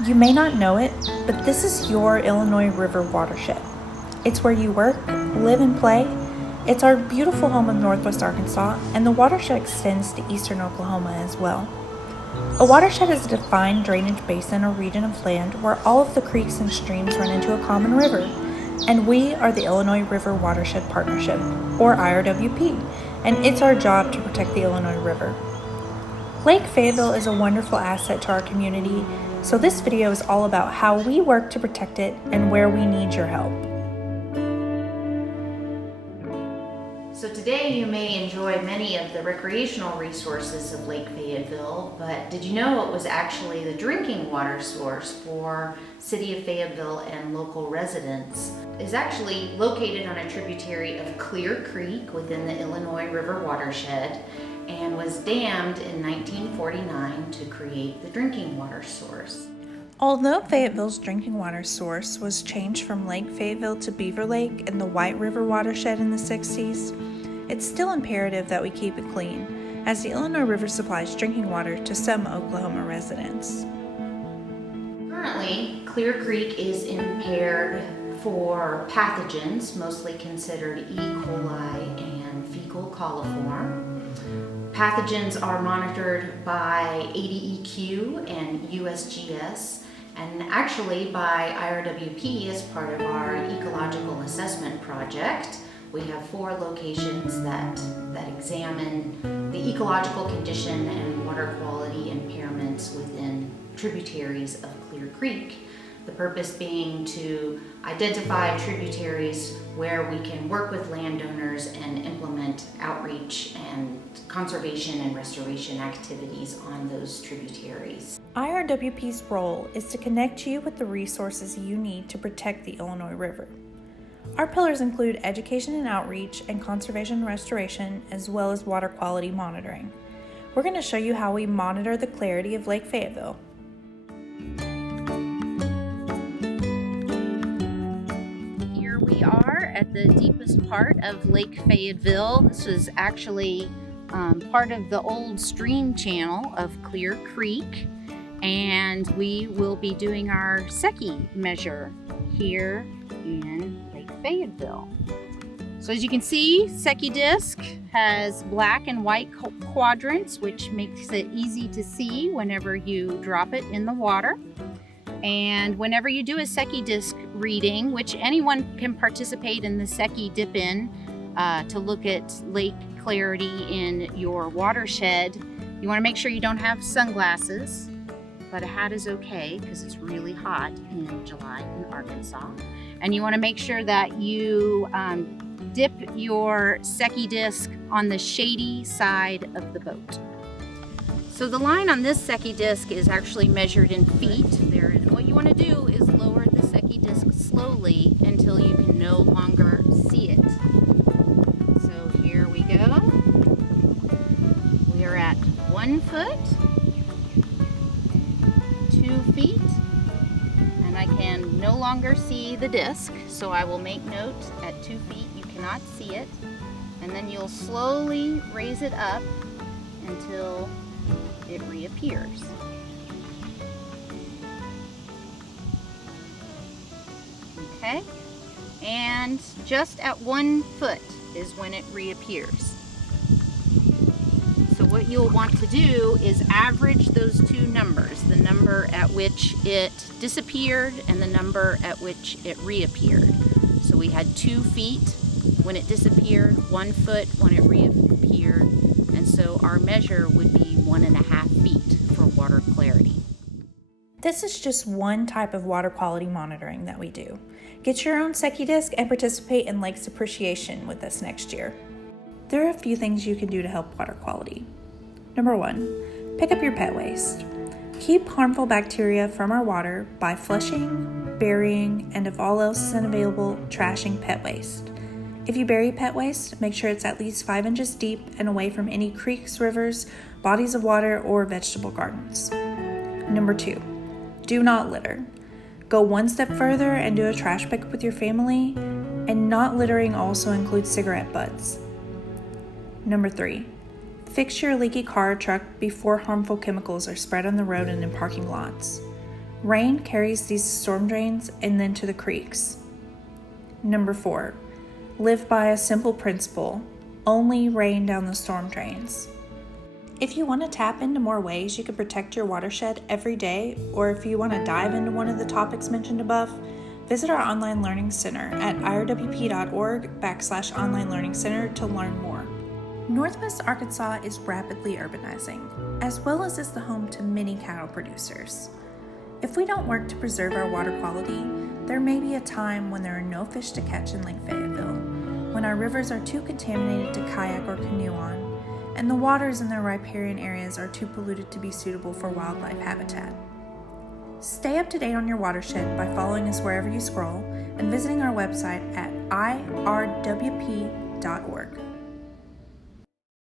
You may not know it, but this is your Illinois River watershed. It's where you work, live, and play. It's our beautiful home of Northwest Arkansas, and the watershed extends to eastern Oklahoma as well. A watershed is a defined drainage basin or region of land where all of the creeks and streams run into a common river. And we are the Illinois River Watershed Partnership, or IRWP, and it's our job to protect the Illinois River. Lake Fayetteville is a wonderful asset to our community, so this video is all about how we work to protect it and where we need your help. So today you may enjoy many of the recreational resources of Lake Fayetteville, but did you know it was actually the drinking water source for City of Fayetteville and local residents? It's actually located on a tributary of Clear Creek within the Illinois River watershed and was dammed in 1949 to create the drinking water source. Although Fayetteville's drinking water source was changed from Lake Fayetteville to Beaver Lake in the White River watershed in the 60s, it's still imperative that we keep it clean, as the Illinois River supplies drinking water to some Oklahoma residents. Currently, Clear Creek is impaired for pathogens, mostly considered E. coli and fecal coliform. Pathogens are monitored by ADEQ and USGS, and actually by IRWP as part of our ecological assessment project. We have 4 locations that examine the ecological condition and water quality impairments within tributaries of Clear Creek. The purpose being to identify tributaries where we can work with landowners and implement outreach and conservation and restoration activities on those tributaries. IRWP's role is to connect you with the resources you need to protect the Illinois River. Our pillars include education and outreach and conservation and restoration, as well as water quality monitoring. We're going to show you how we monitor the clarity of Lake Fayetteville. Here we are at the deepest part of Lake Fayetteville. This was actually part of the old stream channel of Clear Creek, and we will be doing our Secchi measure here in Lake Fayetteville. So as you can see, Secchi disc has black and white quadrants, which makes it easy to see whenever you drop it in the water. And whenever you do a Secchi disc reading, which anyone can participate in the Secchi dip-in to look at lake clarity in your watershed, you want to make sure you don't have sunglasses, but a hat is okay because it's really hot in July in Arkansas. And you want to make sure that you dip your Secchi disc on the shady side of the boat. So the line on this Secchi disc is actually measured in feet. There, and what you want to do is lower the Secchi disc slowly until you can no longer see it. So here we go. We are at 1 foot, 2 feet, and I can no longer see the disc, so I will make note at 2 feet you cannot see it, and then you'll slowly raise it up until it reappears. Okay, and just at 1 foot is when it reappears. So what you'll want to do is average those 2 numbers, the number at which it disappeared and the number at which it reappeared. So we had 2 feet when it disappeared, 1 foot when it reappeared, and so our measure would be 1.5 feet for water clarity. This is just one type of water quality monitoring that we do. Get your own Secchi disc and participate in Lakes Appreciation with us next year. There are a few things you can do to help water quality. Number 1, pick up your pet waste. Keep harmful bacteria from our water by flushing, burying, and if all else is unavailable, trashing pet waste. If you bury pet waste, make sure it's at least 5 inches deep and away from any creeks, rivers, bodies of water, or vegetable gardens. Number 2, do not litter. Go one step further and do a trash pickup with your family, and not littering also includes cigarette butts. Number 3, fix your leaky car or truck before harmful chemicals are spread on the road and in parking lots. Rain carries these storm drains and then to the creeks. Number 4, live by a simple principle: only rain down the storm drains. If you want to tap into more ways you can protect your watershed every day, or if you want to dive into one of the topics mentioned above, visit our online learning center at irwp.org/online learning center to learn more. Northwest Arkansas is rapidly urbanizing, as well as is the home to many cattle producers. If we don't work to preserve our water quality, there may be a time when there are no fish to catch in Lake Fayetteville, when our rivers are too contaminated to kayak or canoe on, and the waters in their riparian areas are too polluted to be suitable for wildlife habitat. Stay up to date on your watershed by following us wherever you scroll and visiting our website at IRWP.org.